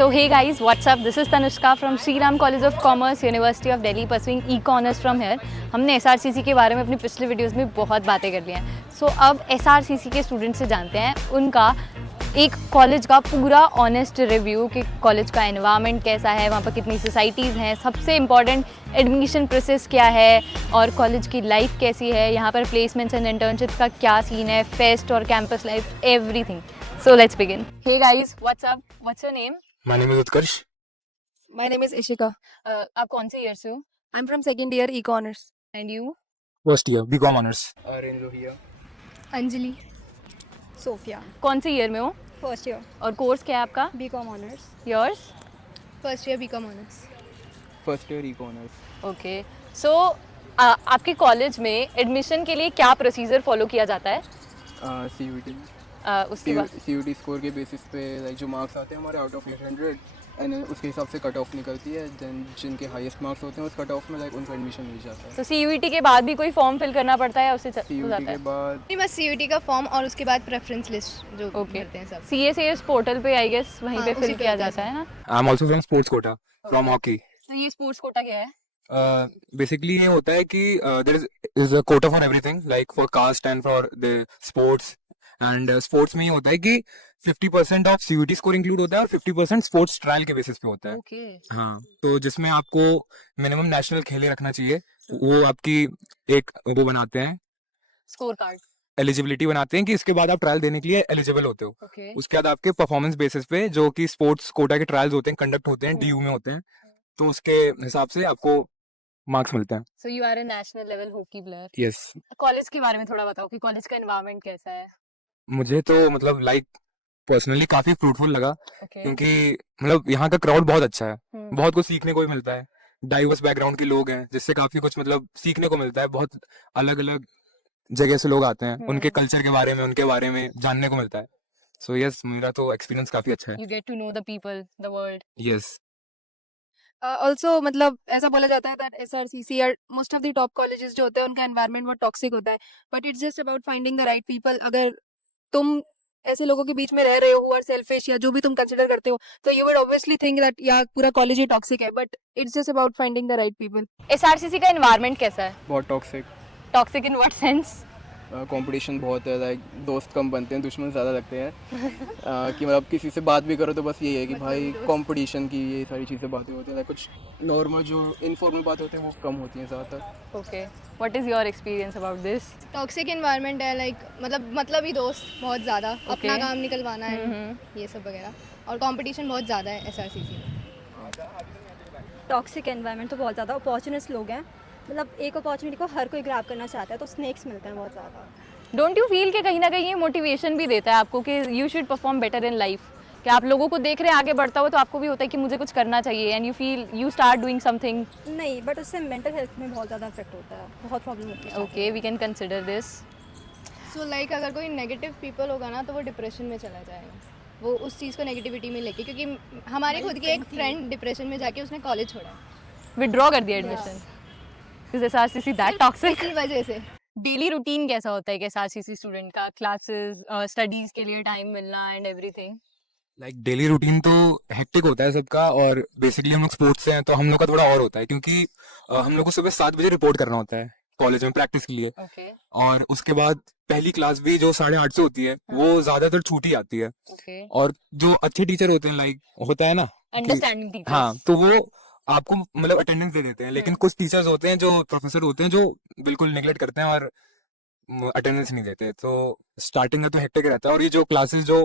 So hey guys, what's up? This is Tanushka from Sri Ram College of Commerce, University of Delhi, pursuing Econ from here. हमने SRCC के बारे में अपनी पिछले videos में बहुत बातें कर ली हैं. So अब SRCC के स्टूडेंट से जानते हैं उनका एक कॉलेज का पूरा ऑनेस्ट रिव्यू कि कॉलेज का एनवायरनमेंट कैसा है, वहाँ पर कितनी सोसाइटीज़ हैं, सबसे इम्पॉर्टेंट एडमिशन प्रोसेस क्या है और कॉलेज की लाइफ कैसी है, यहाँ पर प्लेसमेंट्स एंड इंटर्नशिप्स का क्या सीन है, फेस्ट और campus life, everything. So let's begin. Hey guys, what's up? What's your name? My name is Utkarsh. My name is Ishika. आप कौन से ईयर से हो? I'm from second year Econ. And you? First year, BCom honors. Aryan Lohia. Anjali. Sophia. कौन से year में हो? First year. और कोर्स क्या है आपका? BCom honors. Yours? First year BCom honors. First year Econ. Okay. So आपके college में एडमिशन के लिए क्या प्रोसीजर फॉलो किया जाता है? CUT. उसके बाद CUT स्कोर के बेसिस पे लाइक जो मार्क्स आते हैं हमारे आउट ऑफ 800 एंड उसके हिसाब से कट ऑफ निकलती है. देन जिनके हाईएस्ट मार्क्स होते हैं उस कट ऑफ में लाइक उनको एडमिशन मिल जाता है. तो CUT के बाद भी कोई फॉर्म फिल करना पड़ता है या उससे हो CUT जाता के है? बाद बस CUT का फॉर्म और उसके बाद प्रेफरेंस लिस्ट जो Okay. करते हैं सब. CSAS पोर्टल पे आई गेस वहीं हाँ, पे उसी फिल पे किया होता है जाता है ना? I'm also from sports quota, from hockey. तो ये स्पोर्ट्स कोटा क्या है? Basically ये होता है कि there is a quota for everything, like for caste and for the sports. And sports में ये होता है कि 50% ऑफ CUT स्कोर इंक्लूड होता है और 50% स्पोर्ट्स ट्रायल के बेसिस पे होता है. ओके. हाँ, तो जिसमें आपको मिनिमम नेशनल खेले रखना चाहिए. वो आपकी एक वो बनाते हैं, स्कोर कार्ड. एलिजिबिलिटी बनाते हैं कि इसके बाद आप ट्रायल देने के लिए एलिजिबल होते हो. ओके. उसके बाद आपके परफॉर्मेंस बेसिस पे जो कि स्पोर्ट्स कोटा के ट्रायल्स होते हैं, कंडक्ट होते हैं, DU में होते हैं, तो उसके हिसाब से आपको मार्क्स मिलते हैं. So you are a national level hockey player. Yes. College के बारे में थोड़ा बताओ कि कॉलेज का एनवायरनमेंट कैसा है? मुझे तो मतलब लाइक पर्सनली काफी फ्रूटफुल लगा ओके. क्योंकि मतलब यहाँ का क्राउड बहुत अच्छा है. हम्म. बहुत कुछ सीखने को भी मिलता है. डाइवर्स बैकग्राउंड के लोग हैं जिससे काफी कुछ मतलब सीखने को मिलता है. बहुत अलग अलग जगह से लोग आते हैं, उनके कल्चर के बारे में, उनके बारे में जानने को मिलता है. सो यस, मेरा तो एक्सपीरियंस काफी अच्छा है. You get to know the people, the world. Yes. Also मतलब ऐसा बोला जाता है दैट SRCC और most of the top colleges जो होते हैं उनका एनवायरनमेंट बहुत टॉक्सिक होता है. But it's just about finding the right people. अगर तुम ऐसे लोगों के बीच में रह रहे हो हु आर सेल्फिश या जो भी तुम कंसिडर करते हो तो you would obviously think that या पूरा कॉलेज ही टॉक्सिक है. But it's just about finding the right people. SRCC का एनवायरनमेंट कैसा है? बहुत toxic. Toxic in what sense? Competition बहुत है. लाइक दोस्त कम बनते हैं, दुश्मन ज़्यादा लगते हैं. कि मतलब किसी से बात भी करो तो बस यही है कि भाई कंपटीशन की ये सारी चीज़ें बातें होती हैं. लाइक कुछ नॉर्मल जो इनफॉर्मल बातें होती हैं वो कम होती हैं ज़्यादातर. Okay. What is your experience about this? Toxic environment है लाइक मतलब ही दोस्त बहुत ज़्यादा अपना काम निकलवाना है ये सब वगैरह. और कंपटीशन बहुत ज़्यादा है SRCC में. टॉक्सिक एनवायरनमेंट तो बहुत ज़्यादा. अपॉर्चुनिस्ट लोग हैं, मतलब एक अपॉर्चुनिटी को हर कोई ग्रैब करना चाहता है तो स्नेक्स मिलते हैं बहुत ज़्यादा. डोंट यू फील कि कहीं ना कहीं ये मोटिवेशन भी देता है आपको कि you should perform better in life? कि आप लोगों को देख रहे हैं आगे बढ़ता हुआ तो आपको भी होता है कि मुझे कुछ करना चाहिए and you start doing something. नहीं, बट उससे मेंटल हेल्थ में बहुत ज़्यादा इफेक्ट होता है, बहुत प्रॉब्लम होती है. Okay, we can consider this. So like अगर कोई नेगेटिव पीपल होगा ना तो वो डिप्रेशन में चला जाएगा. वो उस चीज़ को नेगेटिविटी में लेके, क्योंकि हमारे खुद के एक फ्रेंड डिप्रेशन में जाके उसने कॉलेज छोड़ा विड्रॉ कर दिया admission. Is SRCC that toxic? इसी वजह से. डेली रूटीन कैसा होता है कि SRCC स्टूडेंट का? क्लासेस, स्टडीज के लिए टाइम मिलना and everything. Like daily routine तो हेक्टिक होता है सबका. और बेसिकली हम लोग स्पोर्ट्स से हैं तो हम लोग का थोड़ा और होता है क्योंकि हम लोग को सुबह 7 बजे रिपोर्ट करना होता है कॉलेज में प्रैक्टिस के लिए. ओके. और उसके बाद पहली क्लास भी जो 8:30 से होती है वो ज्यादातर छूटी आती है. ओके. और जो अच्छे टीचर होते हैं लाइक होता है ना कि- अंडरस्टैंडिंग टीचर्स. हाँ, तो वो आपको मतलब अटेंडेंस दे देते हैं. लेकिन कुछ टीचर्स होते हैं जो प्रोफेसर होते हैं जो बिल्कुल निगलेक्ट करते हैं और अटेंडेंस नहीं देते. तो स्टार्टिंग में तो हेक्टिक रहता है. और ये जो क्लासेस जो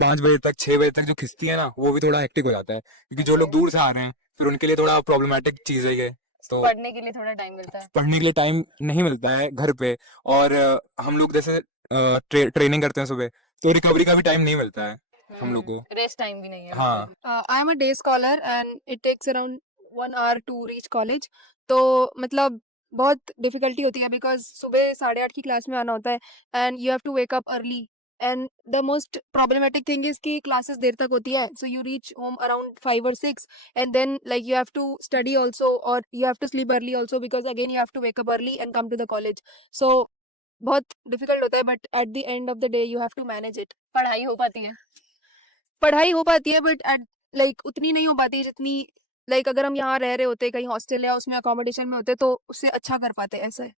5 बजे तक 6 बजे तक जो खिंचती है ना वो भी थोड़ा हेक्टिक हो जाता है क्योंकि जो लोग दूर से आ रहे हैं फिर उनके लिए थोड़ा प्रॉब्लमेटिक चीज है ये. तो पढ़ने के लिए थोड़ा टाइम मिलता है. पढ़ने के लिए टाइम नहीं मिलता है घर पे. और हम लोग जैसे ट्रेनिंग करते हैं सुबह तो रिकवरी का भी टाइम नहीं मिलता है हम लोग को. रेस्ट टाइम भी नहीं है. हाँ. I am a day scholar and it takes around 1 hour to reach college. तो मतलब बहुत डिफिकल्टी होती है बिकॉज सुबह 8:30 की क्लास में आना होता है and you have to wake up early. And the most problematic thing is कि क्लासेस देर तक होती है. So you reach home around 5 or 6 and then like you have to study also और you have to sleep early also because again you have to wake up early and come to the college. So बहुत difficult होता है but at the end of the day you have to manage it. पढ़ाई हो पाती है? पढ़ाई हो पाती है बट एट लाइक उतनी नहीं हो पाती जितनी लाइक अगर हम यहाँ रह रहे होते कहीं हॉस्टल या उसमें अकोमोडेशन में होते तो उससे अच्छा कर पाते, ऐसा है।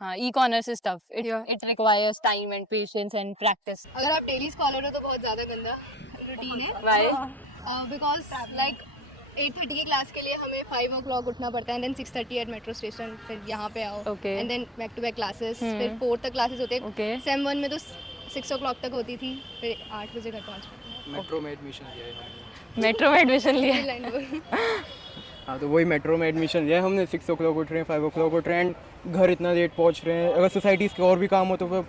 हाँ, ecommerce is tough, Yeah. It requires time and patience and practice. अगर आप डेली स्कॉलर हो तो बहुत ज़्यादा गंदा रूटीन है, व्हाई? बिकॉज लाइक 8:30 की क्लास के लिए हमें 5 o'clock उठना पड़ता है, and then 6:30 at metro station, फिर यहाँ पे आओ, Okay. And then back to back classes, hmm. फिर 4 तक क्लासेस होते हैं। Okay. सेम 1 में तो 6 o'clock तक होती थी, फिर 8 बजे घर पहुँच मेट्रो में एडमिशन लिया है हमने। मेट्रो में एडमिशन लिया? हाँ, तो वही मेट्रो में एडमिशन लिया है हमने। 6 o'clock उठ रहे हैं, 5 o'clock उठ रहे हैं, एंड घर इतना लेट पहुँच रहे हैं। अगर सोसाइटीज़ के और भी काम हो तो फिर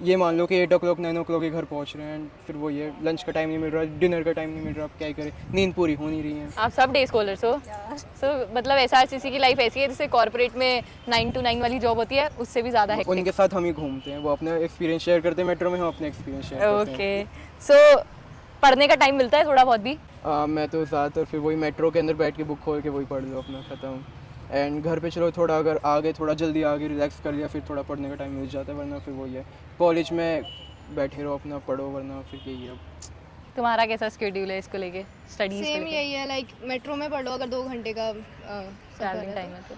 ये मान लो कि 8 o'clock 9 o'clock के घर पहुँच रहे हैं, एंड फिर वो ये लंच का टाइम नहीं मिल रहा, डिनर का टाइम नहीं मिल रहा, अब क्या ही करें, नींद पूरी हो नहीं रही है। आप सब डे स्कॉलर्स हो? सो मतलब एसआरसीसी की लाइफ ऐसी है जैसे कॉर्पोरेट में 9 to 9 वाली जॉब होती है, उससे भी ज़्यादा है। उनके साथ हम ही घूमते हैं, वो अपना एक्सपीरियंस शेयर करते हैं मेट्रो में, हम अपने एक्सपीरियंस शेयर करते हैं। ओके, सो पढ़ने का टाइम मिलता है थोड़ा बहुत भी? मैं तो ज़्यादातर फिर वही मेट्रो के अंदर बैठ के बुक खोल के वही पढ़ लो अपना, ख़त्म। एंड घर पे चलो थोड़ा अगर आगे थोड़ा जल्दी आगे रिलैक्स कर लिया, फिर थोड़ा पढ़ने का टाइम मिल जाता है, वरना फिर वही है कॉलेज में बैठे रहो अपना पढ़ो, वरना फिर यही है। तुम्हारा कैसा शेड्यूल है इसको लेके, स्टडीज सेम यही है, लाइक मेट्रो में पढ़ लो अगर 2 घंटे का ट्रैवलिंग टाइम है तो?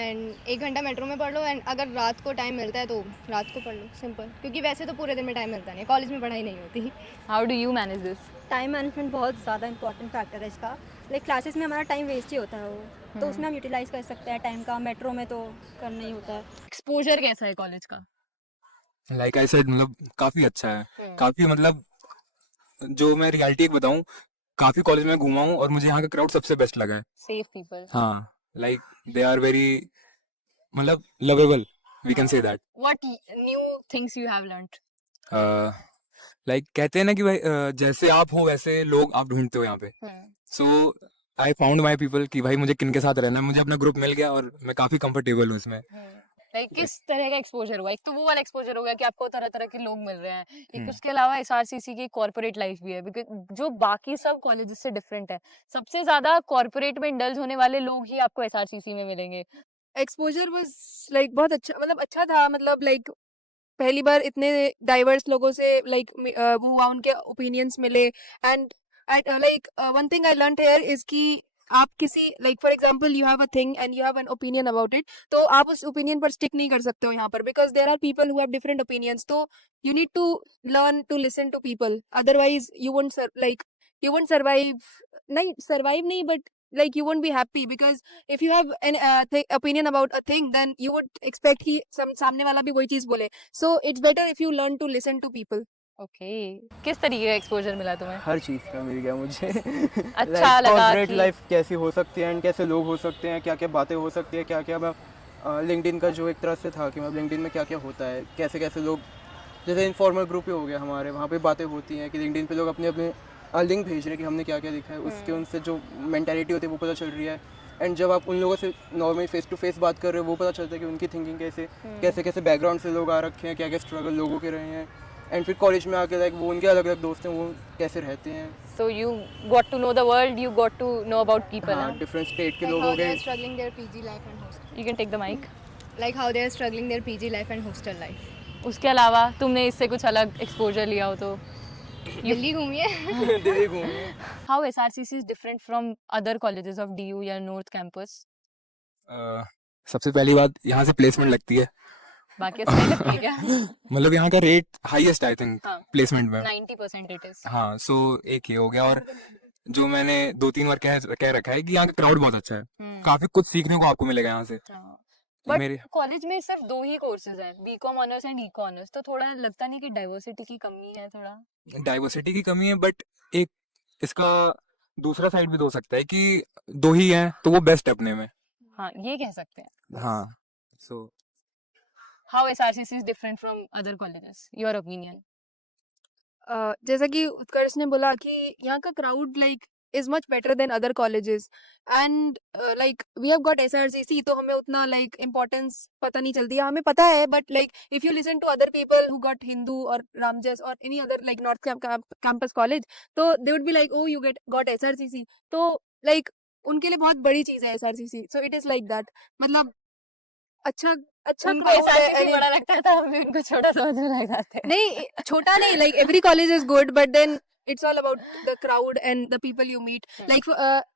एंड 1 घंटा मेट्रो में पढ़ लो, एंड अगर रात को टाइम मिलता है तो रात को पढ़ लो, सिंपल। क्योंकि वैसे तो पूरे दिन में टाइम मिलता नहीं है, कॉलेज में पढ़ाई नहीं होती। How do you manage this? Time management बहुत ज़्यादा इंपॉर्टेंट फैक्टर है इसका। लाइक क्लासेस में हमारा टाइम वेस्ट ही होता है वो, तो उसमें हम यूटिलाइज कर सकते हैं टाइम का। मेट्रो में तो करना ही होता है। एक्सपोजर कैसा है कॉलेज का? लाइक आई सेड, मतलब काफी अच्छा है, काफी मतलब जो मैं रियलिटी एक बताऊं, काफी कॉलेज में घूमा हूँ और मुझे यहाँ का क्राउड सबसे बेस्ट लगा है। Safe people? हाँ, लाइक दे आर वेरी मतलब lovable, we can say that. What new things you have learned? Like कहते हैं ना कि भाई जैसे आप हो वैसे लोग आप ढूंढते हो यहाँ पे। सो आई फाउंड माई पीपल कि भाई मुझे किनके साथ रहना है, मुझे अपना ग्रुप मिल गया और मैं काफी कंफर्टेबल हूँ इसमें। लाइक किस तरह का एक्सपोजर हुआ? एक तो वो वाला एक्सपोजर हो गया कि आपको तरह तरह के लोग मिल रहे हैं, एक उसके अलावा एसआरसीसी की कॉर्पोरेट लाइफ भी है, बिकॉज जो बाकी सब कॉलेजेस से डिफरेंट है। सबसे ज्यादा कॉर्पोरेट में इंडल्ज होने वाले लोग ही आपको एसआरसीसी में मिलेंगे। एक्सपोजर वाज लाइक बहुत अच्छा, मतलब अच्छा था, मतलब लाइक पहली बार इतने डाइवर्स लोगों से लाइक वो हुआ, उनके ओपिनियंस मिले, and like one thing I learned here is कि आप किसी like for example you have a thing and you have an opinion about it, तो आप उस ओपिनियन पर स्टिक नहीं कर सकते हो यहाँ पर, because there are people who have different opinions. तो you need to learn to listen to people, otherwise you won't like you won't survive नहीं, but like you won't be happy, because if you have an opinion about a thing, then you would expect कि सामने वाला भी वही चीज बोले, so it's better if you learn to listen to people. Okay, किस तरीके का एक्सपोजर मिला तुम्हें? हर चीज़ का मिल गया मुझे। अच्छा लगा कॉर्पोरेट कि- लाइफ कैसी हो सकती है एंड कैसे लोग हो सकते हैं, क्या क्या बातें हो सकती है, क्या क्या लिंक्डइन का जो एक तरह से था कि मतलब लिंक्डइन में क्या क्या होता है, कैसे कैसे लोग, जैसे इनफॉर्मल ग्रुप ही हो गया हमारे, वहाँ पे बातें होती हैं कि लिंक्डइन पे लोग अपने अपने लिंक भेज रहे हैं कि हमने क्या क्या लिखा है, उसके उनसे जो मेंटालिटी होती है वो पता चल रही है। एंड जब आप उन लोगों से नॉर्मली फेस टू फेस बात कर रहे हो, वो पता चलता है कि उनकी थिंकिंग कैसे कैसे कैसे बैकग्राउंड से लोग आ रखे हैं, क्या क्या स्ट्रगल लोगों के रहे हैं। एंड फिर कॉलेज में आके लाइक वो उनके अलग अलग दोस्त हैं, वो कैसे रहते हैं। So you got to know the world, you got to know about people. हाँ, Huh? डिफरेंट स्टेट के Like लोग how हो they गए। are struggling their PG life and hostel. You can take the mic. Like how they are struggling their PG life and hostel life. उसके अलावा तुमने इससे कुछ अलग एक्सपोजर लिया हो तो? दिल्ली घूमिए। दिल्ली घूमे। How SRCC is different from other colleges of DU या North Campus? सबसे पहली बात, यहाँ से प्लेसमेंट लगती है। बाकी उसमें लगती है क्या? मतलब यहाँ का रेट हाईएस्ट आई थिंक हाँ। प्लेसमेंट में। 90% it is. हाँ, सो एक ये हो गया। और जो मैंने 2-3 बार कह रखा है कि यहाँ का क्राउड बहुत अच्छा है, काफी कुछ सीखने को आपको मिलेगा यहाँ से। बट मेरे कॉलेज में सिर्फ 2 ही कोर्सेज हैं, BCom honours and eco honours, तो थोड़ा लगता नहीं कि डाइवर्सिटी की कमी है? थोड़ा डाइवर्सिटी की कमी है, बट एक इसका दूसरा साइड भी हो सकता है कि 2 ही हैं तो वो बेस्ट है अपने में। हाँ, ये कह सकते हैं। हाँ, so how SRCC is different from other colleges, your opinion? जैसा कि उत्कर्ष ने बोला कि यहाँ का crowd like is much better than other colleges, and like we have got SRCC, तो हमें उतना लाइक इम्पोर्टेंस पता नहीं चलती है, हमें पता है, but like if you listen to other people who got Hindu और रामजस और any other like north campus college, तो they would be like oh you got SRCC, तो लाइक उनके लिए बहुत बड़ी चीज है SRCC, so it is like that. मतलब अच्छा उनको crowd है, SRCC and- बड़ा लगता था, हमें उनको छोटा समझने लग जाते हैं। नहीं छोटा नहीं, like every college is good, but then it's all about the crowd and the people you meet. Like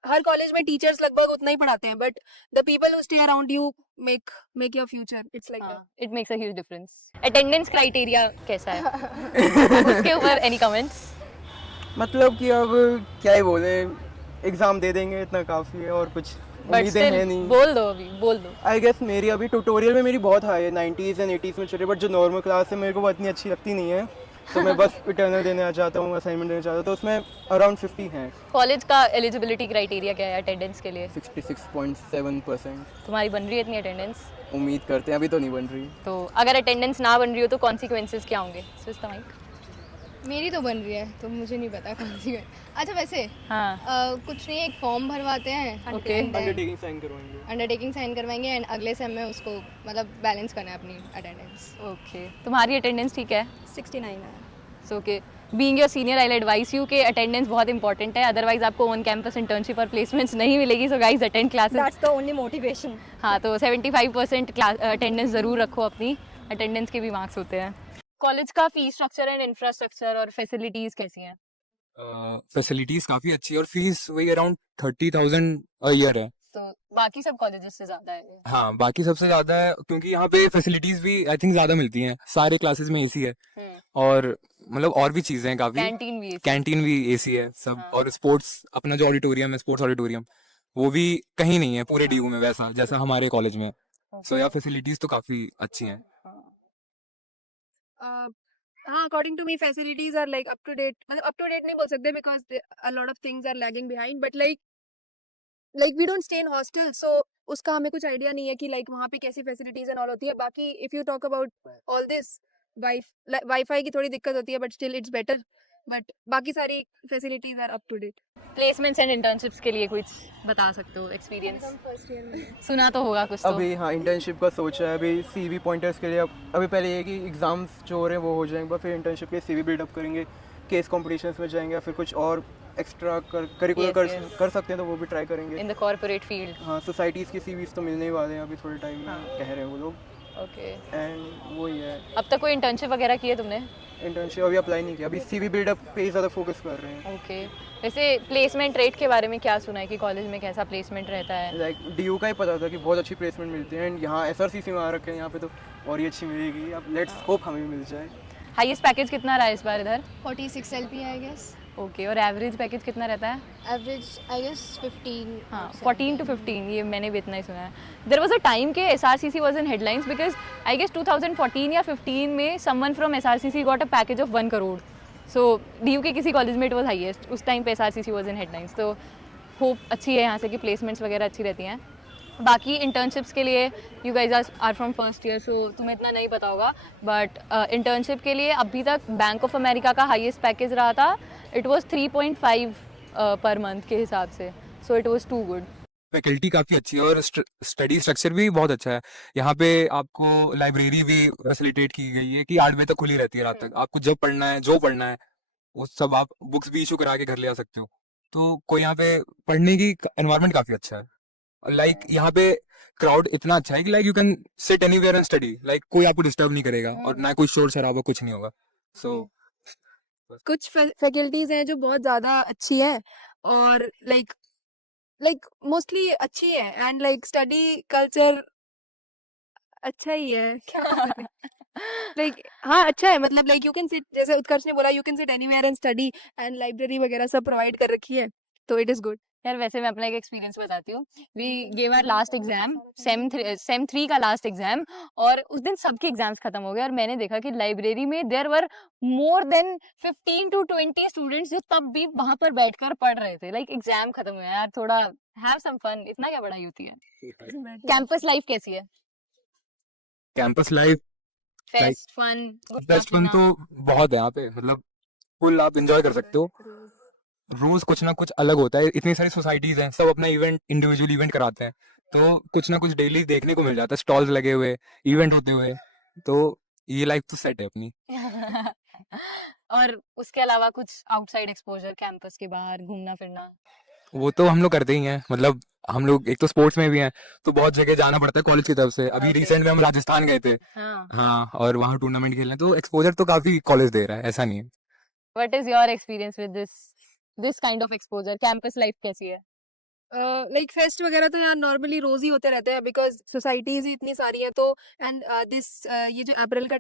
her college में teachers लगभग उतना ही पढ़ाते हैं, but the people who stay around you make your future. It's like that. It makes a huge difference. Attendance criteria कैसा है? उसके ऊपर any comments? मतलब कि अब क्या ही बोले, एग्ज़ाम दे देंगे इतना काफ़ी है और कुछ बट उम्मीदें हैं स्टिल नहीं. बोल दो, अभी बोल दो. आई गेस मेरी अभी ट्यूटोरियल में मेरी बहुत हाई है, 90s एंड 80s में चल रही है, बट जो नॉर्मल क्लास है मेरे को वो इतनी अच्छी लगती नहीं है. तो मैं बस इंटरनल देने आ जाता हूँ, असाइनमेंट देने जाता हूँ, तो उसमें अराउंड 50 हैं. कॉलेज का एलिजिबिलिटी क्राइटेरिया क्या है अटेंडेंस के लिए? 66.7%. तुम्हारी बन रही है इतनी अटेंडेंस? उम्मीद करते हैं, अभी तो नहीं बन रही. तो अगर अटेंडेंस ना बन रही हो तो कॉन्सिक्वेंसेस क्या होंगे? Switch the mic. मेरी तो बन रही है तो मुझे नहीं पता कौन सी. अच्छा वैसे हाँ. कुछ नहीं, एक फॉर्म भरवाते हैं, Okay. अंडरटेकिंग साइन करवाएंगे. अंडरटेकिंग साइन करवाएंगे एंड अगले सेम में उसको मतलब बैलेंस करना है अपनी अटेंडेंस. ओके. तुम्हारी अटेंडेंस ठीक है? 69 है. So okay. Being your senior I advice you कि अटेंडेंस बहुत इंपॉर्टेंट है, अदरवाइज आपको ऑन कैंपस इंटर्नशिप और प्लेसमेंट्स नहीं मिलेगी. So guys attend classes. That's the only motivation. हाँ, तो 75% क्लास अटेंडेंस ज़रूर रखो अपनी. अटेंडेंस के भी मार्क्स होते हैं. कॉलेज का फीस स्ट्रक्चर एंड इंफ्रास्ट्रक्चर और फैसिलिटीज़ कैसी हैं? फैसिलिटीज काफी अच्छी है और फीस वही अराउंड 30,000 अ ईयर है. तो बाकी सब कॉलेजेस से ज़्यादा है. हाँ, बाकी सबसे ज्यादा है क्योंकि यहाँ पे फैसिलिटीज भी आई थिंक ज्यादा मिलती हैं. सारे क्लासेस में एसी है और मतलब और भी चीजें हैं काफी. कैंटीन भी है. कैंटीन भी एसी है सब. हाँ. और स्पोर्ट्स अपना जो ऑडिटोरियम है, स्पोर्ट्स ऑडिटोरियम, वो भी कहीं नहीं है पूरे डीयू में वैसा जैसा हमारे कॉलेज में. सो या फैसिलिटीज तो काफी अच्छी हैं. हाँ, according to me facilities are like up to date. मतलब up to date नहीं बोल सकते because a lot of things are lagging behind. But like we don't stay in hostel, so उसका हमें कुछ idea नहीं है कि like वहाँ पे कैसी facilities and all होती है. बाकी if you talk about all this, Wi-Fi की थोड़ी दिक्कत होती है, but still it's better. But बाकी सारी facilities are up to date. Placements and internships के लिए कुछ बता सकते हो एक्सपीरियंस? सुना तो होगा कुछ तो. अभी हाँ इंटर्नशिप का सोचा है. अभी सीवी पॉइंटर्स के लिए अभी पहले ये कि एग्ज़ाम्स जो हो रहे हैं वो हो जाएंगे, फिर इंटर्नशिप के सीवी बिल्डअप करेंगे, केस कॉम्पिटिशन्स में जाएंगे, या फिर कुछ और एक्स्ट्रा करिकुलर Yes. कर सकते हैं तो वो भी ट्राई करेंगे. In the corporate field. हाँ, सोसाइटीज़ की सीवीज तो मिलने ही वाले हैं अभी थोड़े टाइम में, कह रहे हैं वो लोग. ओके. एंड वही है. अब तक कोई इंटर्नशिप वगैरह की है तुमने? इंटर्नशिप अभी अप्लाई नहीं किया, अभी सीवी बिल्डअप पे ही ज़्यादा फोकस कर रहे हैं. ओके. वैसे प्लेसमेंट रेट के बारे में क्या सुना है कि कॉलेज में कैसा प्लेसमेंट रहता है? लाइक डीयू का ही पता था कि बहुत अच्छी प्लेसमेंट मिलती है, एंड यहाँ एसआरसीसी में आ रखे हैं, यहाँ पे तो और ही अच्छी मिलेगी. अब लेट्स होप हमें भी मिल जाए. हाईएस्ट पैकेज कितना रहा है इस बार इधर? 46 LP आई गेस. ओके. और एवरेज पैकेज कितना रहता है? Average I guess 15. हाँ, 14 to 15, ये मैंने भी इतना ही सुना है. देयर वाज अ टाइम के SRCC was in headlines because I guess 2014 या 15 में someone from SRCC got a package of 1 crore. So DU के किसी कॉलेज में इट वाज हाईएस्ट. उस टाइम पे एसआरसीसी वाज इन हेडलाइंस. तो होप अच्छी है यहाँ से कि प्लेसमेंट्स वगैरह अच्छी रहती हैं. बाकी इंटर्नशिप्स के लिए you guys are from first year, so तुम्हें इतना नहीं पता होगा, बट इंटर्नशिप के लिए अभी तक बैंक ऑफ अमेरिका का हाईएस्ट पैकेज रहा था. इट वाज 3.5 पर मंथ के हिसाब से. So it was too good. Faculty काफी अच्छी है और स्टडी स्ट्रक्चर भी बहुत अच्छा है. यहाँ पे आपको लाइब्रेरी भी फैसिलिटेट की गई है कि 8 बजे तक खुली रहती है रात तक. आपको जब पढ़ना है, जो पढ़ना है, वो सब आप बुक्स भी इशू करा के घर ले आ सकते हो. तो कोई यहाँ पे पढ़ने की एनवायरनमेंट काफी अच्छा है. लाइक यहाँ पे क्राउड इतना अच्छा है कि like you can sit anywhere and study. Like कोई आपको डिस्टर्ब नहीं करेगा और ना कोई शोर शराबा कुछ नहीं होगा. सो कुछ फैकल्टीज हैं जो बहुत ज़्यादा अच्छी हैं और like मोस्टली अच्छी है एंड लाइक स्टडी कल्चर अच्छा ही है. क्या लाइक हाँ अच्छा है. मतलब लाइक यू कैन सिट, जैसे उत्कर्ष ने बोला, you can sit anywhere and study, and library वगैरह सब प्रोवाइड कर रखी है, तो इट इज़ गुड. यार वैसे मैं अपना एक एक्सपीरियंस बताती हूँ. We gave our last exam, sem 3 का लास्ट एग्जाम, और उस दिन सबके एग्जाम्स खत्म हो गए और मैंने देखा कि लाइब्रेरी में there were more than 15 to 20 students जो तब भी वहां पर बैठकर पढ़ रहे थे. लाइक एग्जाम खत्म हुआ यार, थोड़ा हैव सम फन. इतना क्या पढ़ाई होती है. कैंपस लाइफ कैसी है? Campus life fest fun? Best fun तो बहुत है यहाँ पे. मतलब फुल आप एंजॉय कर सकते हो. रोज कुछ ना कुछ अलग होता है. इतनी सारी सोसाइटीज हैं, सब अपना इवेंट, इंडिविजुअल इवेंट कराते हैं, तो कुछ ना कुछ डेली देखने को मिल जाता है. स्टॉल्स लगे हुए, इवेंट होते हुए, तो ये लाइफ तो सेट है अपनी. और उसके अलावा कुछ आउटसाइड एक्सपोजर, कैंपस के बाहर घूमना फिरना? वो तो हम लोग करते ही हैं. मतलब हम लोग एक तो स्पोर्ट्स में भी हैं, तो बहुत जगह जाना पड़ता है कॉलेज की तरफ से. अभी रिसेंट में हम राजस्थान गए थे. हाँ. हाँ, और वहाँ टूर्नामेंट खेलने, तो एक्सपोजर तो काफी कॉलेज दे रहा है, ऐसा नहीं है. What is your experience with this kind of exposure? Campus life कैसी है? लाइक फेस्ट वगैरह तो यहाँ नॉर्मली रोज ही होते रहते हैं बिकॉज सोसाइटीज ही इतनी सारी हैं तो एंड दिस ये जो अप्रैल का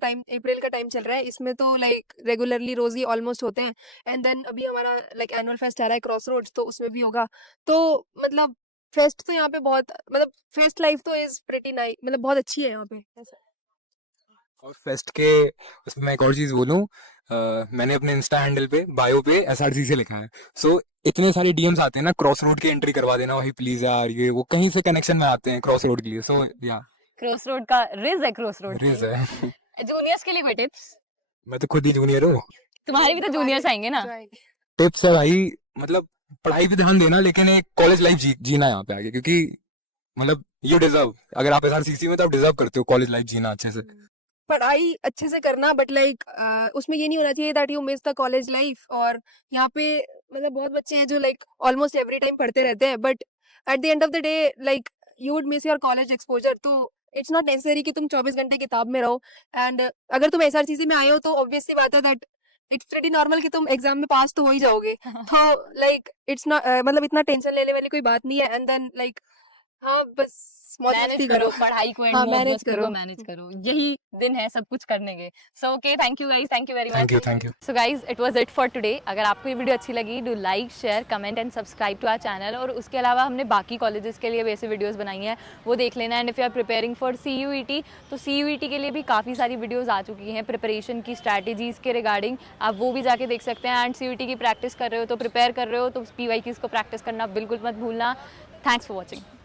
टाइम चल रहा है इसमें तो लाइक रेगुलरली रोज ही ऑलमोस्ट होते हैं एंड देन अभी हमारा लाइक एनुअल फेस्ट आ रहा है क्रॉस रोड्स तो उसमें भी होगा तो मतलब फेस्ट तो यहाँ पे बहुत मतलब फेस्ट लाइफ तो इज प्रिटी नाइस मतलब बहुत अच्छी है यहाँ पे ऐसा। और फेस्ट के उसमें मैं एक और चीज बोलूं, मैंने अपने इंस्टा हैंडल पे बायो पे एसआरसी से लिखा है। सो इतने सारे डीएम्स आते हैं ना, क्रॉस रोड की एंट्री करवा देना भाई प्लीज यार, ये वो कहीं से कनेक्शन में आते हैं क्रॉस रोड के लिए। सो या क्रॉस रोड का रिज है, क्रॉस रोड रिज है। जूनियर्स के लिए कोई टिप्स? मैं तो खुद ही जूनियर हूँ। तुम्हारे भी तो जूनियर्स आएंगे ना। टिप्स है भाई, मतलब पढ़ाई पे ध्यान देना लेकिन एक कॉलेज लाइफ जीना यहाँ पे आगे, क्योंकि मतलब यू डिजर्व, अगर आप एसआरसीसी में तो आप डिजर्व करते हो कॉलेज लाइफ जीना अच्छे से। पढ़ाई अच्छे से करना बट लाइक उसमें ये नहीं होना चाहिए that you miss the college life. और यहाँ पे मतलब बहुत बच्चे हैं जो लाइक ऑलमोस्ट एवरी टाइम पढ़ते रहते हैं but at the end of the day like you would miss your college exposure. तो इट्स नॉट नेसेसरी कि तुम 24 घंटे किताब में रहो एंड अगर तुम एसआरसीसी में आए हो तो ऑब्वियसली बात है दैट इट्स प्रीटी नॉर्मल कि तुम एग्जाम में पास तो हो ही जाओगे। तो लाइक इट्स नॉट मतलब इतना टेंशन लेने वाली कोई बात नहीं है एंड देन लाइक हाँ बस मौज मैनेज मस्ती करो पढ़ाई को, हाँ, manage करो। मैनेज करो, यही दिन है सब कुछ करने के। So okay, thank you guys, thank you very much. Thank you. So guys, it was it for today. अगर आपको ये वीडियो अच्छी लगी, do like, share, comment and subscribe to our channel. और उसके अलावा हमने बाकी कॉलेजेस के लिए भी ऐसे वीडियोस बनाई हैं, वो देख लेना। And if you are preparing for CUET तो CUET के लिए भी काफ़ी सारी वीडियोस आ चुकी हैं प्रिपरेशन की, स्ट्रैटेजीज़ के रिगार्डिंग, आप वो भी जाके देख सकते हैं। एंड CUET की प्रैक्टिस कर रहे हो तो प्रिपेयर कर रहे हो तो PYQs को प्रैक्टिस करना बिल्कुल मत भूलना। Thanks for watching.